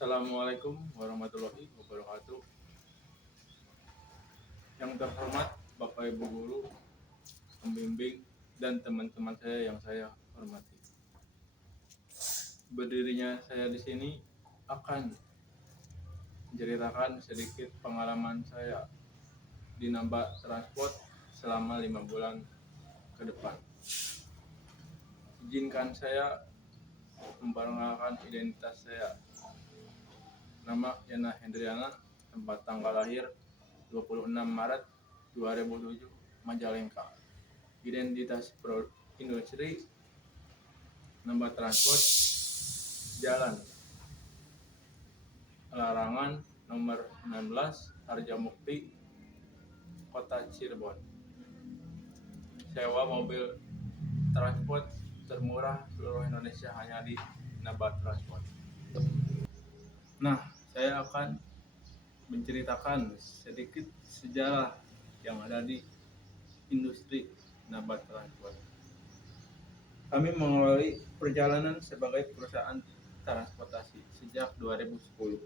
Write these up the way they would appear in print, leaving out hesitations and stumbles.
Assalamualaikum warahmatullahi wabarakatuh. Yang terhormat Bapak Ibu Guru, pembimbing, dan teman-teman saya yang saya hormati. Berdirinya saya di sini akan menceritakan sedikit pengalaman saya di Namba Transport selama 5 bulan ke depan. Izinkan saya memperkenalkan identitas saya. Nama Yana Hendriana, tempat tanggal lahir 26 Maret 2007, Majalengka. Identitas industri Namba Transport, Jalan Larangan nomor 16, Harjamukti, Kota Cirebon. Sewa mobil transport termurah seluruh Indonesia hanya di Namba Transport. Nah, saya akan menceritakan sedikit sejarah yang ada di industri Namba Transport. Kami mengawali perjalanan sebagai perusahaan transportasi sejak 2010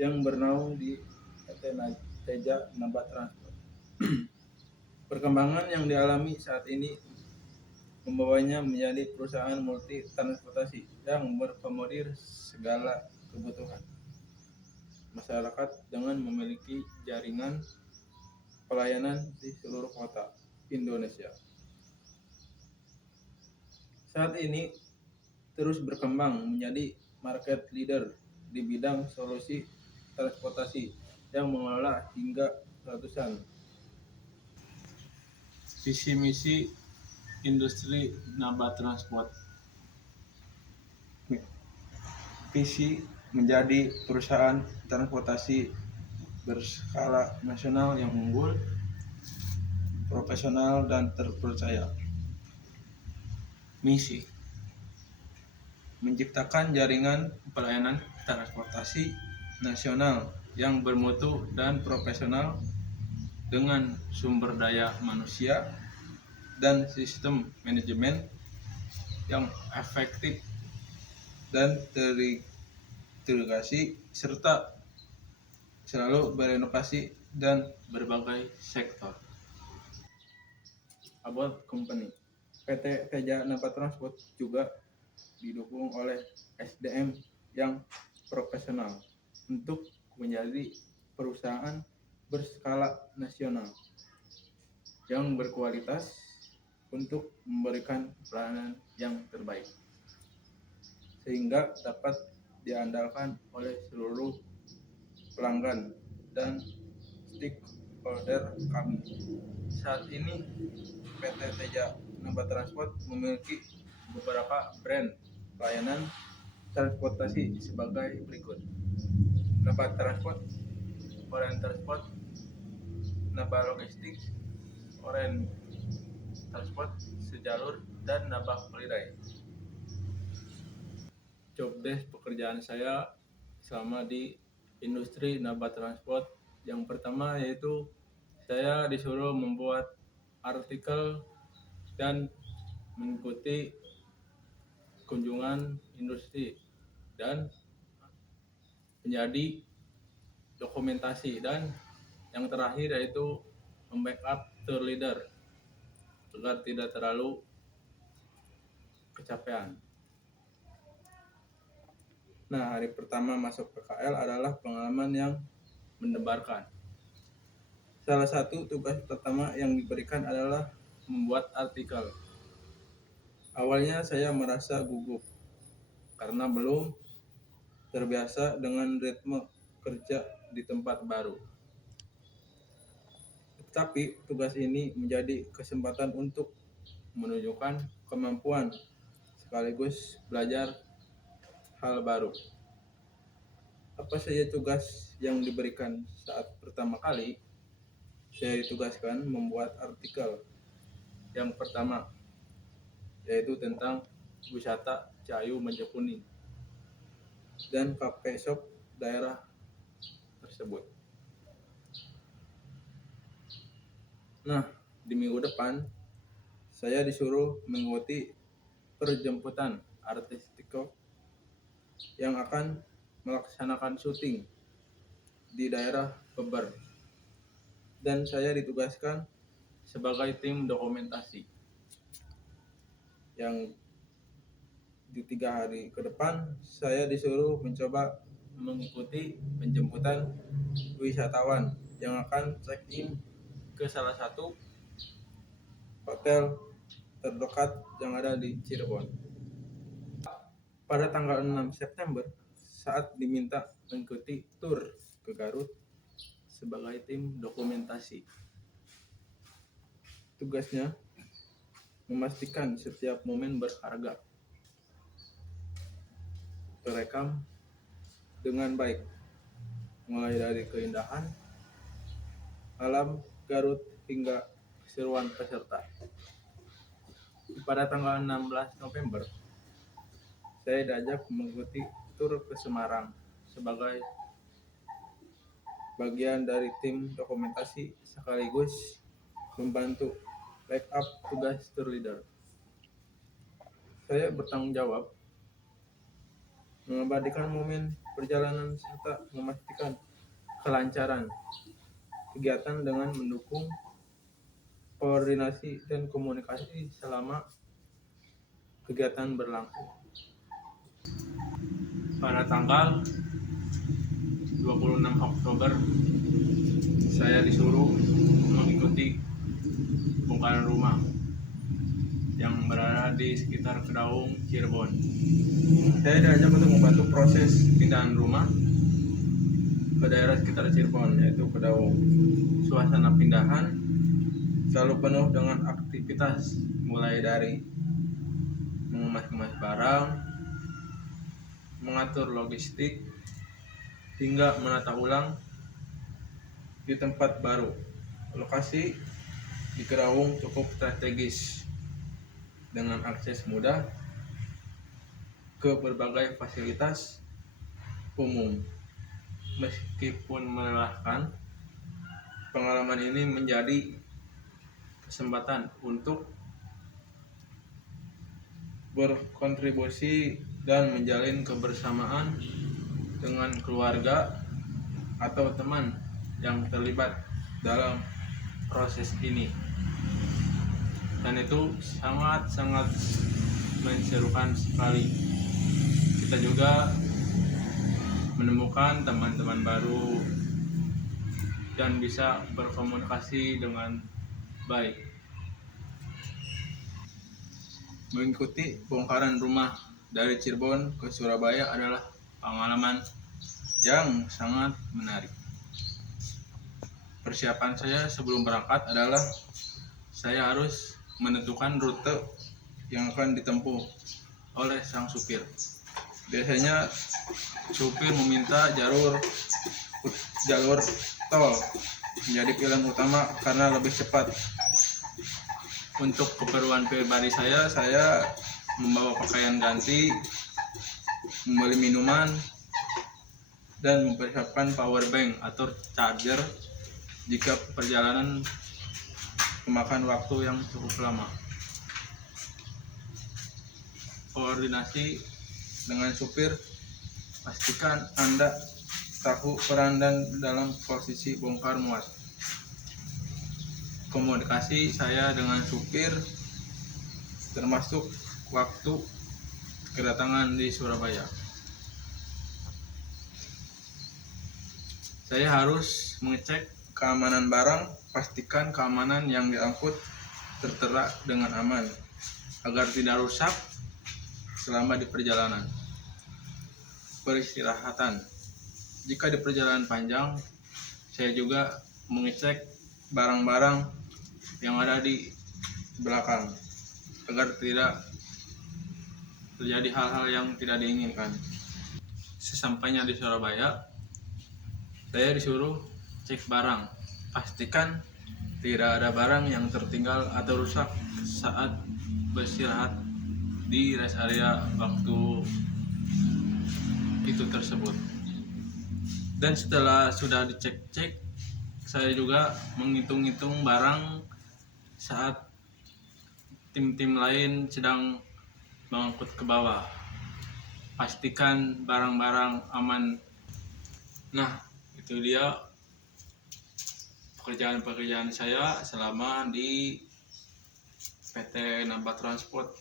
yang bernaung di PT Teja Namba Transport. Perkembangan yang dialami saat ini membawanya menjadi perusahaan multi transportasi yang mengakomodir segala kebutuhan masyarakat dengan memiliki jaringan pelayanan di seluruh kota Indonesia. Saat ini terus berkembang menjadi market leader di bidang solusi transportasi yang mengelola hingga ratusan. Visi misi industri Namba Transport. Visi menjadi perusahaan transportasi berskala nasional yang unggul, profesional, dan terpercaya. Misi menciptakan jaringan pelayanan transportasi nasional yang bermutu dan profesional dengan sumber daya manusia dan sistem manajemen yang efektif dan terintegrasi serta selalu berinovasi dan berbagai sektor. About Company. PT Teja Namba Transport juga didukung oleh SDM yang profesional untuk menjadi perusahaan berskala nasional yang berkualitas untuk memberikan pelayanan yang terbaik sehingga dapat diandalkan oleh seluruh pelanggan dan stakeholder kami. Saat ini PT Teja Namba Transport memiliki beberapa brand pelayanan transportasi sebagai berikut: Namba Transport, Oren Transport, Namba Logistik, Oren Transport Sejalur, dan Namba Holiday. Job desk pekerjaan saya selama di industri Namba Transport, yang pertama yaitu saya disuruh membuat artikel dan mengikuti kunjungan industri dan menjadi dokumentasi, dan yang terakhir yaitu membackup tour leader agar tidak terlalu kecapean. Nah, hari pertama masuk PKL adalah pengalaman yang mendebarkan. Salah satu tugas pertama yang diberikan adalah membuat artikel. Awalnya saya merasa gugup karena belum terbiasa dengan ritme kerja di tempat baru. Tetapi tugas ini menjadi kesempatan untuk menunjukkan kemampuan sekaligus belajar hal baru. Apa saja tugas yang diberikan saat pertama kali? Saya ditugaskan membuat artikel. Yang pertama yaitu tentang wisata Cahayu Majapahit dan cafe shop daerah tersebut. Nah, di minggu depan saya disuruh mengikuti perjemputan artikel yang akan melaksanakan syuting di daerah Beber, dan saya ditugaskan sebagai tim dokumentasi yang di 3 hari ke depan saya disuruh mencoba mengikuti penjemputan wisatawan yang akan check-in ke salah satu hotel terdekat yang ada di Cirebon. Pada tanggal 6 September, saat diminta mengikuti tur ke Garut sebagai tim dokumentasi, tugasnya memastikan setiap momen berharga terekam dengan baik, mulai dari keindahan alam Garut hingga keseruan peserta. Pada tanggal 16 November, saya diajak mengikuti tur ke Semarang sebagai bagian dari tim dokumentasi sekaligus membantu backup tugas tour leader. Saya bertanggung jawab mengabadikan momen perjalanan serta memastikan kelancaran kegiatan dengan mendukung koordinasi dan komunikasi selama kegiatan berlangsung. Pada tanggal 26 Oktober, saya disuruh mengikuti bongkaran rumah yang berada di sekitar Kedaung, Cirebon. Saya diajak untuk membantu proses pindahan rumah ke daerah sekitar Cirebon, yaitu Kedaung. Suasana pindahan selalu penuh dengan aktivitas, mulai dari mengemas-kemas barang, mengatur logistik, hingga menata ulang di tempat baru. Lokasi di Kedaung cukup strategis dengan akses mudah ke berbagai fasilitas umum. Meskipun melelahkan, pengalaman ini menjadi kesempatan untuk berkontribusi dan menjalin kebersamaan dengan keluarga atau teman yang terlibat dalam proses ini, dan itu sangat menserukan sekali. Kita juga menemukan teman-teman baru dan bisa berkomunikasi dengan baik. Mengikuti bongkaran rumah dari Cirebon ke Surabaya adalah pengalaman yang sangat menarik. Persiapan saya sebelum berangkat adalah saya harus menentukan rute yang akan ditempuh oleh sang supir. Biasanya supir meminta jalur tol menjadi pilihan utama karena lebih cepat. Untuk keperluan pribadi saya membawa pakaian ganti, membeli minuman, dan mempersiapkan power bank atau charger jika perjalanan memakan waktu yang cukup lama. Koordinasi dengan supir, pastikan Anda tahu peran dan dalam posisi bongkar muat. Komunikasi saya dengan supir termasuk waktu kedatangan di Surabaya. Saya harus mengecek keamanan barang, pastikan keamanan yang diangkut tertera dengan aman agar tidak rusak selama di perjalanan. Peristirahatan. Jika di perjalanan panjang, saya juga mengecek barang-barang yang ada di belakang agar tidak terjadi hal-hal yang tidak diinginkan. Sesampainya di Surabaya, saya disuruh cek barang, pastikan tidak ada barang yang tertinggal atau rusak saat beristirahat di rest area waktu itu tersebut. Dan setelah sudah dicek-cek, saya juga menghitung-hitung barang saat tim-tim lain sedang mengangkut ke bawah. pastikan barang-barang aman. Nah, itu dia pekerjaan-pekerjaan saya selama di PT Naba Transport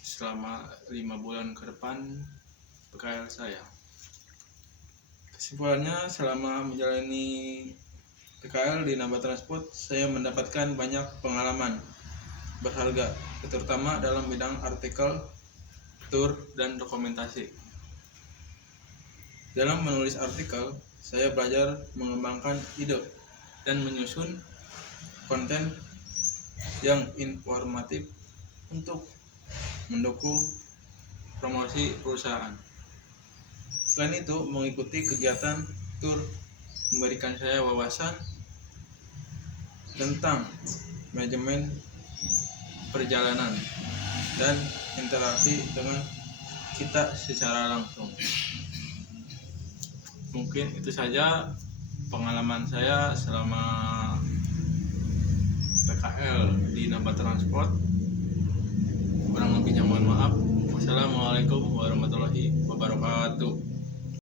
selama 5 bulan ke depan PKL saya. Kesimpulannya, selama menjalani PKL di Naba Transport, saya mendapatkan banyak pengalaman berharga, terutama dalam bidang artikel, tur, dan dokumentasi. Dalam menulis artikel, saya belajar mengembangkan ide dan menyusun konten yang informatif untuk mendukung promosi perusahaan. Selain itu, mengikuti kegiatan tur memberikan saya wawasan tentang manajemen perjalanan dan interaksi dengan kita secara langsung. Mungkin itu saja pengalaman saya selama PKL di Naba Transport. Kurang lebihnya mohon maaf. Wassalamualaikum warahmatullahi wabarakatuh.